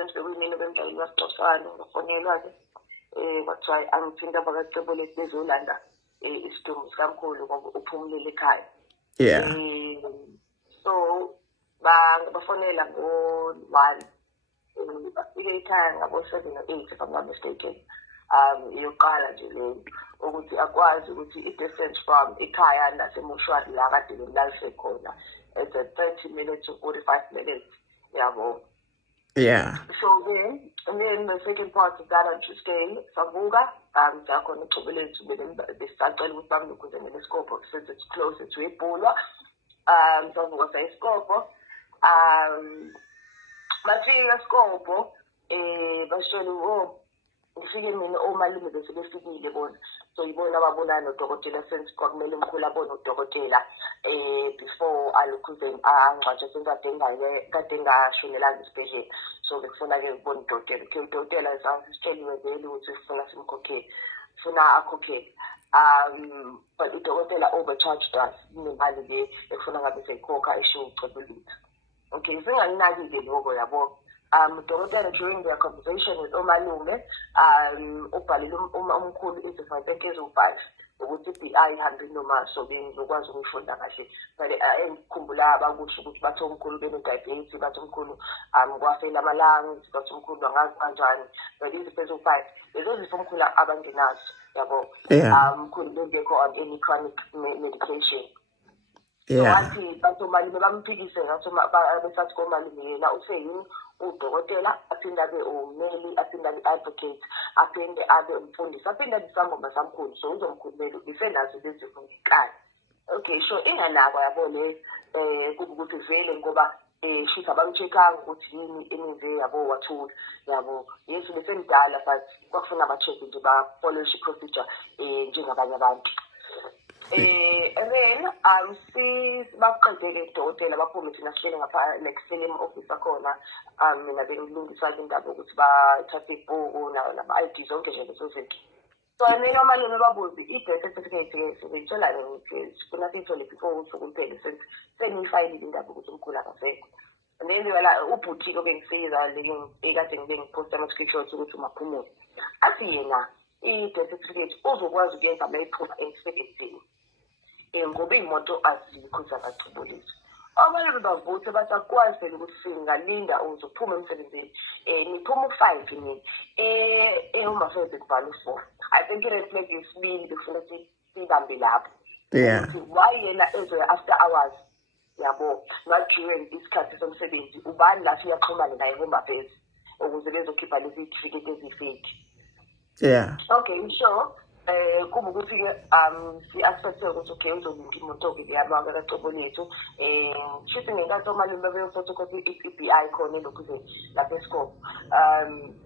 since bekuyimina bemdlali wasixoxana ngafonelwa-ke kwathiwa angithinta abakacebo lesi bezolanda isidumbu sikamkhulu ngoba uphumulile ekhaya. So bafonela ngo-1 bafike ekhaya ngabo-7 or 8 if I'm not mistaken. Yokuqala nje leyo ukuthi akwazi ukuthi i-distance from ekhaya nasemoshwari la kade bemlalise khona it's a 30 minutes to 45 minutes yabo. So then the second part of that on Tuesday savuka sakhona ixubu lethu besacela ukuthi bamnikhuze ngeSkopo since it's closer to eBhulwa. Savuka sayiSkopo bafika eSkopo bashela ngifike mina omalume bese befikile bona so yibona ababonana nodokotela sense kwakumele umkhulu abone udokotela before alokhuze angcwatshe senze kade ngashonelanga esibhedlela so bekufuna ke ukubona udokotela sasitsheliwe vele ukuthi sifuna simkhokhele sifuna akhokhele but udokotela overcharged us nemali le ekufuna ngabe seyikhokha esho ucebo lutho. Okay, singalinaki-ke lokho yabo. Udokotela during their conversation with umalume ubhalile umkhulu izinto I think ezo-5 ukuthi i-BI ihambe noma so bengizokwazi ukuyifunda kahle but engikhumbula abakusho ukuthi bathi umkhulu bene-diabetes bathi umkhulu kwafela ama-lungs bathi umkhulu angazi kanjani but izifo ezo-5 lezo zifo umkhulu abangenazo yabo. Umkhulu bengekho on any chronic medication. Wathi bathi umalume bamphikise besathi komalume yena useyini udokotela aphinde abe umeli aphinde abe advocate aphinde abe umfundisi aphinde abe isangoma samkhulu so uzomkhulumela ifenazo lezifo ngekhaya. Okay, so inganakwa yabo le kuba ukuthi vele ngoba shisa bamcheckanga ukuthi yini enize yabo wathula yabo yesu besemdala but kwakufuna ba-check nje ba-follow procedure njengabanye abantu. And then baqedeke udokotela baphume thina sihlele ngapha next-film office akhona mina bengilungisa indaba ukuthi bathathe ibhuku nama-ID zonke nje lezo zinto. So mina omalume babuze i-birth certificate sebeyitshela ukuthi sifuna siyithole before usuku luphele seniyifayilile indaba ukuthi umkhulu akasekho. And then ubhuti obengisiza ekade ngibengiphosta ama-screenshots ukuthi umaphumule athi yena i-birth certificate uzokwazi ukuyenza uma iphuma emsebenzini ngoba iy'moto azikho zabacubulisi. Abantu bavuthe bathi akwazi phela ukuthi singalinda uzophuma emsebenzini niphuma u-5 nini eHome Affairs kubhala u-4. I think i-red flag yesibili bekufuna siyibambe lapho why yena ezoya after hours yabo not during isikhathi somsebenzi ubani la siyaxhumana naye eHome Affairs ukuze bezokhipha lezi certificate ezifake. Okay, sure. Kuba ukuthi-ke si-accepte ukuthi okay uzolunga imoto-ke leyamaka kacebo lethu shuthi ngenkathi omalume beyophotocopy i-BI khona elokuze lapha eSkopo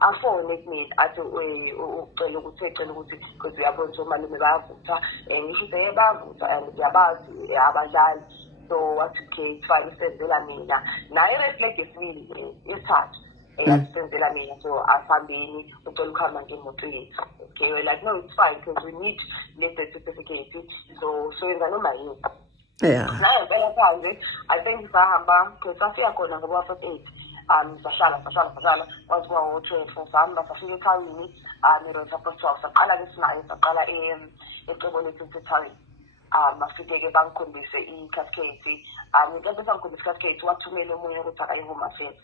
afone kumina athi ucela ukuthi because uyabona ukuthi omalume bayavutha ngisho ukuthi bayavutha and ngiyabazi abadlali so wathi okay it's fine isenzela mina naye reflect yesibili yesithathu senzela mina so asihambeni ucela ukuhamba ngemoto yethu. Okay, we're like no it's fine because we need the certificate so yenza noma yini. Naye phela phandle I think sahamba because safika khona ngoba-8 sahlala kwazi kwa-12 sahamba safika ekhawini nirosapostol saqala-ke sinayo saqala ecebo lethu sethawini. Bafike-ke bangikhombise i-cascade ngenkathi besangikhombisa i-cascade wathumela omunye ukuthi akayi-Home Affairs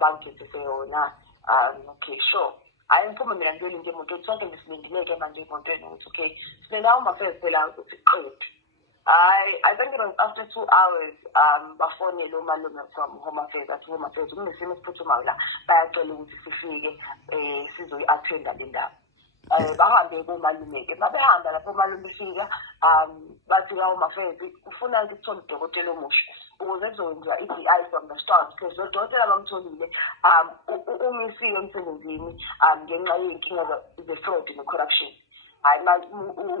bangikhethise yona. Okay, sure. Ayengiphume mina ngiyolinda emotweni sonke ngisilindileke manje emotweni ukuthi okay sinela Home Affairs phela ukuthi qedwe. I think it was after 2 hours bafonele umalume from Home Affairs athi Home Affairs kunesimo esiphuthumayo la bayacela ukuthi sifike sizoyi-attenda le ndaba. Bahambe komalume-ke babehamba lapho umalume befika bathi ka-Home Affairs ufuna ukuthola udokotela omusha ukuze kuzokwenziwa i-BI from the start because lo dokotela bamtholile umisiwe emsebenzini ngenxa yey'nkinga ze-fraud ne-corruption. Hayi manje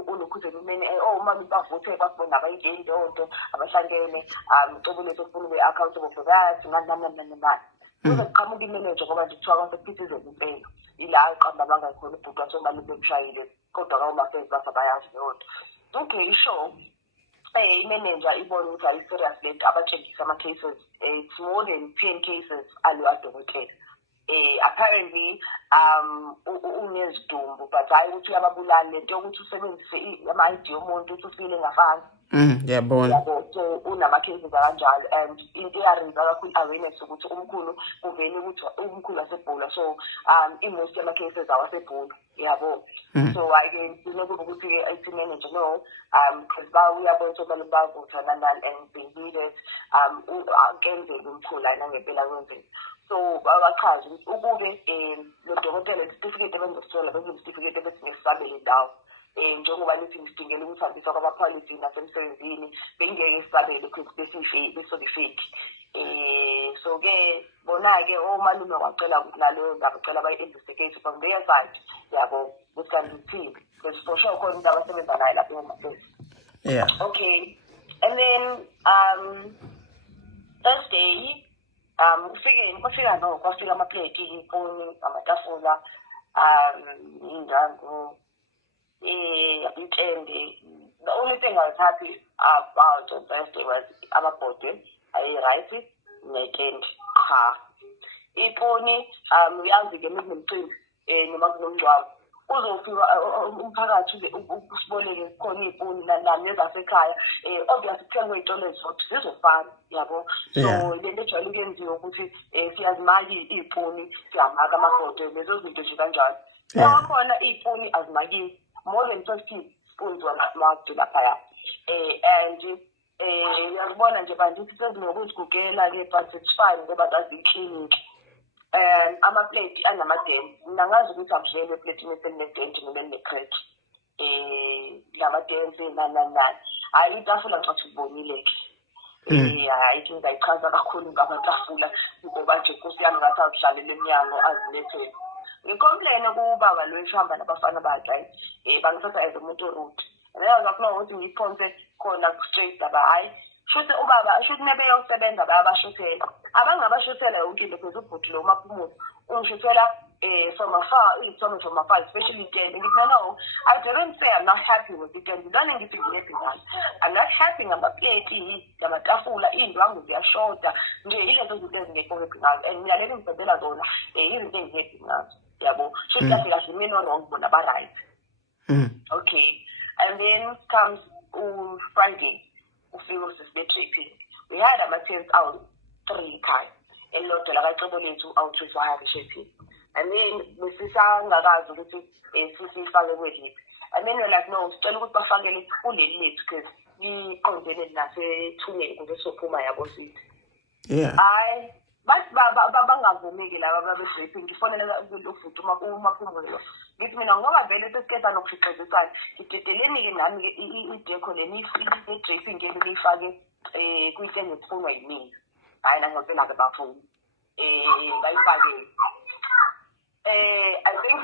ulokhuze lumene umalume bavuthe kwakubona abayingeyindondo abahlangene ucebo lethu ofuna ube-accountable for that nani. Kuze kuqhamuka imanager ngoba nje kuthiwa abantu citizens impela ila iqamba bangakhona ubhuti wathi omalume emshayile kodwa ka-Home Affairs bathi abayazi leyo nto. Okay, sure. Imanager ibona ukuthi ayi-serious lento abatshengisa ama-cases it's more than 10 cases alo adokotela apparently unezidumbu but hayi ukuthi uyababulala lento yokuthi usebenzise ama-ID yomuntu ukuthi ufile ngafana. Yabona. So unama-cases akanjalo and into eyarenza kakhulu awareness ukuthi umkhulu kuvele ukuthi umkhulu wasebhula so most yama-cases awasebhula yabo. So ake kunokuba ukuthi-ke IT manager no because uyabona ukuthi kumele bavutha nanani and they needed kenzeka umkhulu ayina ngempela kwenzeka. So bachaza ukuthi ukube lo dokotela certificate ebenzosithola benze certificate ebesingesabele indawo njengoba nithi ngisidingela ukuhambisa kwama-policy nasemsebenzini bengeke sisabele ukuthi besobifake. So-ke bona-ke omalume wacela ukuthi naloyo ndaba cela bayi-investigate from their side yabo kusanduthini because for sure khona into abasebenza nayo lapho emapesi. Okay, and then Thursday kwafika amaplate, iy'puni, amatafula, iy'ndango, itende. The only thing I was happy about on Thursday was amabhodwe ayi-right netende cha. Ipuni uyazi-ke mekunemicimbi noma kunomngcwabo uzofika umphakathi usiboleke khona iy'puni nani ezasekhaya obviously kuthengwe iy'tolo ezizodwa zizofana yabo. So lento ejwayele ukuyenziwa ukuthi siyazimaka iy'puni siyamaka amabhodwe lezo zinto nje kanjalo. Khona iy'puni azimakiwe more than 50 spoons wanamarked laphaya. And uyazibona nje bandithi sezinokuzigugela-ke but it's fine ngoba zaziyiklinikhi. Amaplate anamadenti nangazi ukuthi akudlele eplatini eselinedenti noma elinecrack lamadenti nani hayi itafula ngicathi ubonile-ke hayi ke ngizayichaza kakhulu ngamatafula ngoba nje nkosi yami ngathi akudlalele emnyango azilethele ngicomplaine kubaba lo eshamba nabafana bakhe bangithatha as umuntu orude ngiyazafuna ukuthi ngiphonse khona straight daba hayi shothi ubaba shothi nebeyosebenza bayabashothela abangabashothela yonke into because ubhuti lo maphumulo ungishothela from afar iy'thombe from afar especially itende ngithi no I didn't say I'm not happy with itende lona ngithi ngihappy ngayo I'm not happy ngamaplate ngamatafula iy'ndwangu ziyashoda nje ilezo zinto ezingekho happy ngazo and mina lezi ngisebenzela zona izinto engihappy ngazo yabo shothi kahle kahle mina wrong bona ba-right. Okay, and then comes Friday ufika usesibejaping we had ama-tents out 3 ekhaya elilodwa lakacebo lethu out-3 wahamba ishaping and then besisangakazi ukuthi sisifake kweliphi and then we're like no sicela ukuthi bafakele kuleli lethu because liqondene nasethuneni ukuze sophuma yabo sithi hayi bathi bangavumeki laba babejaping ngifonela ufuthi umaphumulo ngithi mina ngoba vele sesikhetha nokufiqezisana ngidedeleni-ke nami-ke idekho leni ejaping ke liyifake kuyitende esifunwa yimina hayi nangempela-ke bafuni bayifakele I think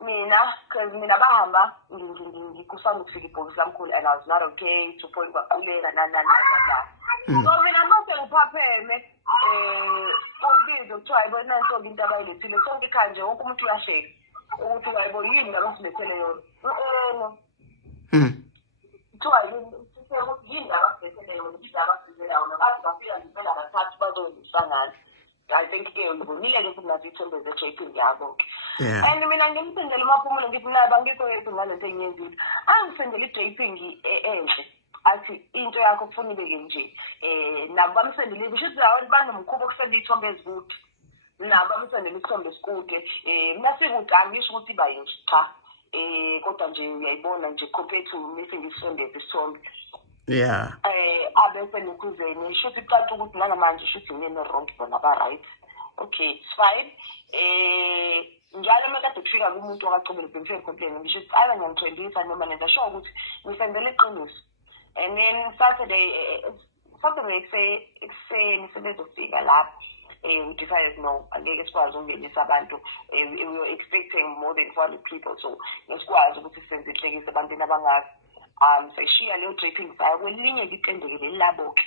mina because mina bahamba ngikusanda ukufika ibhokisi lamkhulu and I was not okay to point kwakulela nani so mina mase ngiphapheme ubizo kuthiwa hayibo nanso-ke into abayilethile sonke ikhaya nje wonke umuntu uyasheka ukuthi hayibo yini labasilethele yona kuthiwa yini labasilethele yona yini labasilethele yona bathi bafika ngempela kathathu bazozisangana. I think-ke ngibonile-ke ukuthi nazo iy'thombe ze-japing yabo-ke and mina ngimsendela umaphumulo ngithi naye bangikho yethu ngale nto engiyenzile angisendela i-japing enhle athi into yakho kufuna ibeke nje nabo bamsendele kusho ukuthi abantu banomkhuba okusenda iy'thombe ezikude nabo bamsendela isithombe esikude mina sikude angisho ukuthi iba yinje cha kodwa nje uyayibona nje compared to misi ngisondeze isithombe abese nekhuzeni shuthi kucaca ukuthi nangamanje shuthi yini wrong bona ba-right. Okay, it's fine. Njalo mekade kufika kumuntu wakacebele bengifike complain ngisho ukuthi ayiba ngiyamthwendisa noma nenza sure ukuthi ngisendele iqiniso and then Saturday ekuseni sebezofika lapho we decided no angeke sikwazi ukungenisa abantu we were expecting more than 400 people so ngesikwazi ukuthi senze ihlekise ebantwini abangaka seshiya leyo draping sayo kwelinye-ke itendeke leli labo-ke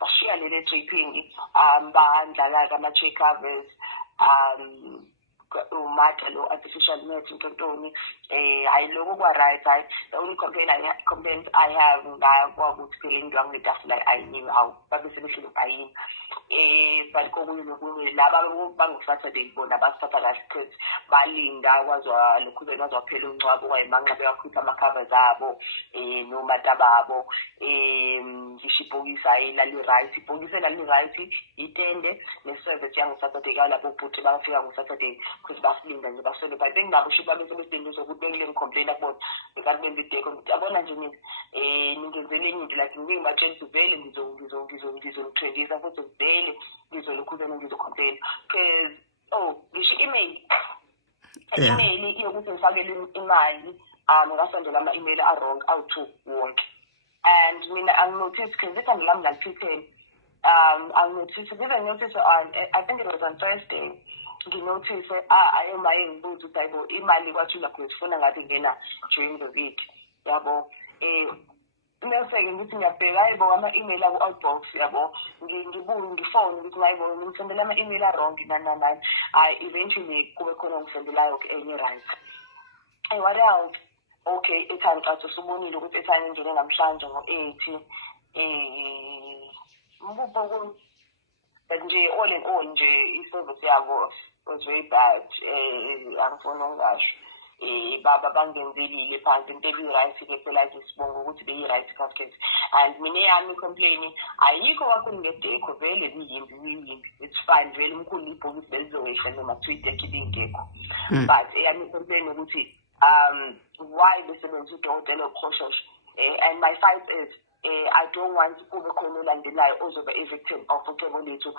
bashiya lele draping bandlala-ke ama-tray covers umata lo artificial net intoni hayi lokho kwa right hayi the only complaint I have ngakwukuthi phela indwa ngitafula ayiniwe hawu babe sebehlele bayini but kokunye nokunye laba bangu-Saturday bona basithatha kahle because balinda kwazwa lokhuzeni wazophela uncwabo kwayimanqabe wakhipha ama-covers abo nomata babo ngisho ibhokisi hayi lali-right ibhokisi elali-right itende ne-service yangu-Saturday kalabo bhuti bafika ngo-Saturday because basilinda nje basole but benginabo sho babe sebesidendisa ukuthi bekule ngicomplaina kubona bekathi benza ideko ngithi abona nje mina ningenzele enye into like ngike ngibatshela ukuthi vele ngizonithwengisa futhi vele ngizolokhuzeni ngizocomplaina because ngisho email yokuthi ngifakele imali ngasendela ama-email a-wrong awu-2 wonke and mina anginotice because ikhanda lami laliphithene anginotice even notice on I think it was on Thursday nginotice ayemaye ngibuza ukuthi hayibo imali kwathula because funa ngathi ngena during the week yabo mase-ke ngithi ngiyabheka hayibo ama-email aku-outbox yabo ngifone ukuthi hayibo ngisendela ama-email a-wrong nani eventually kube khona ngisendelayo-ke enye right what else okay ethani xa usubonile ukuthi ethani ingene namhlanje ngo-8 mbupho but nje all in all nje i-service yabo was very bad angifuna ungasho baba bangenzelile phansi into ebi-right-ke phela ke sibonga ukuthi beyi-right casket and mina yami complain ayikho kakhulu ngedeko vele biyimbi it's fine vele umkhulu ibhokisi belizowehla noma kuthiwa ideko ibingekho but eyami complain ukuthi why besebenzisa udokotela oqhoshosho and my fight is I don't want kube khona olandelayo ozoba a victim of ucebo lethu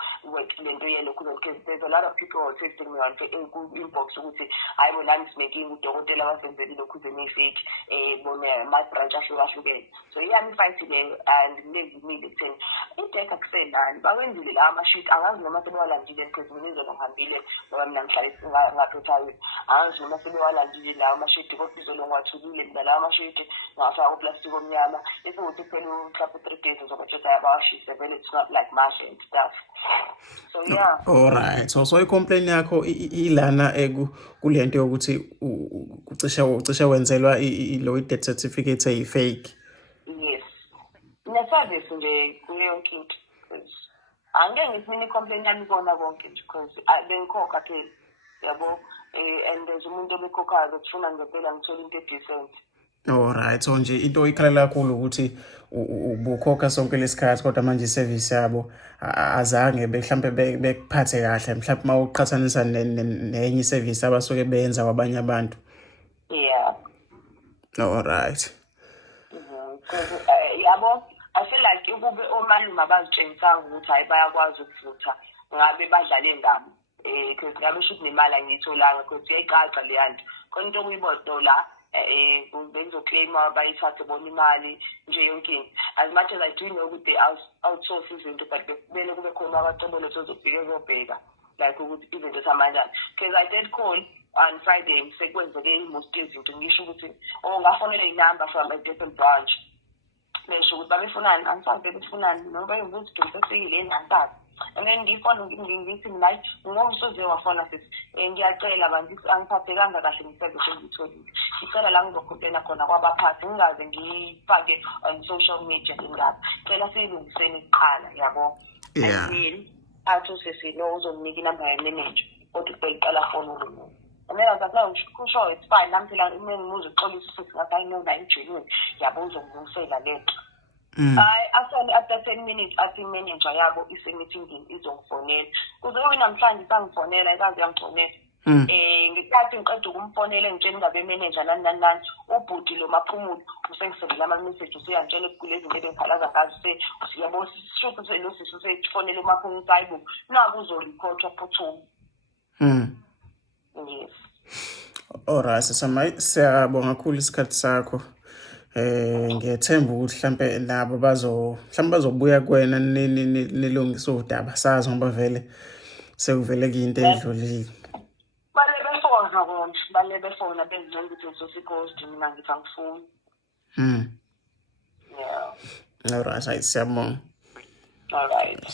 lento yelokhu because there's a lot of people texting me on inbox ukuthi hayi bona nami udokotela wasenzele lokhu zene-fake bona ma-branch ahlukahlukene so iyami fight le and ngilezimile ekutheni ideka kusenani bawenzile lawa ama-sheet angazi noma sebewalandile because mina izolo ngihambile ngoba mina ngihlale ngaphethayo angazi noma sebewalandile lawa ama-sheet kodwa izolo ngiwathulile mina lawa ama-sheet ngafaka uplastiki omnyama ukuthi phela mhlawumbe 3 days uzokutshela yabawashise vele it's not like mash and stuff so yeah alright so i-complaint yakho ilana kulento yokuthi ucishe wenzelwa lo death certificate eyi-fake yes ne-service nje kuyo yonke into angeke ngithi mina i-complaint yami ikona konke nje because bengikhokha phela yabo and there's umuntu obekhokhayo bekufuna ngempela ngithole into edecent. Alright, so nje into ikhalela kakhulu ukuthi ubukhokha sonke lesikhathi kodwa manje iservice yabo azange mhlambe bekuphathe kahle mhlawumbe mawuqhathanisa nenye iservice abasuke beyenza kwabanye abantu. Yeah. Alright. Yabo I feel like ukube omalume abazitshengisanga ukuthi hayi bayakwazi ukuvutha ngabe badlale ngami because ngabe should nemali angiyitholanga because iyayiqaqa le yanto khona into okuyibodo la bengizoclaim bayithathe bona imali nje yonke into as much as I do know ukuthi outsource izinto but kumele kube khona abacebole ezobheka ezobheka like ukuthi izinto zamanjani because I did call on Friday sekwenzeke most izinto ngisho ukuthi ngafonela inamba from a different branch besho ukuthi babefunani angisazi befunani noma bayukuthi ngisefile nantathu and then ngifona ngithi mina ngomsoze wafona sithi ngiyacela abantu angiphathekanga kahle ngisebenze engitholile icela la ngizokhompena khona kwabaphathi ngingaze ngifake on social media ngingapha cela silungiseni iqala yabo and atho sesino uzomnika inamba ye-manager kodwa ubeyiqala phone umuntu and then I was like no kusho it's fine nami phela ngimuze uxolisa futhi ngathi I know nayijulile yabo uzongibuyisela lento after 10 minutes athi manager yabo ise-meeting izongifonela kuze kube namhlanje sangifonela ikaze yangifonela ngikathi ngiqeda ukumfonela ngitshela ingabe manager nani ubhuti lo maphumulo usengisendela ama-message usuyangitshela kulezi zinto ebengikhalaza ngazo yabo sisho lo sisi usefonele umaphumulo hayibo naku uzoreportwa phuthuma yes. Alright, siyabonga kakhulu isikhathi sakho. Ngiyethemba ukuthi mhlambe nabo bazobuya kuwena nilungise udaba sazi ngoba vele sekuvele into edlulile. Bale befona benzenza ukuthi sosipost mina ngithi angifuni. Yeah. Alright, siyabonga. Alright.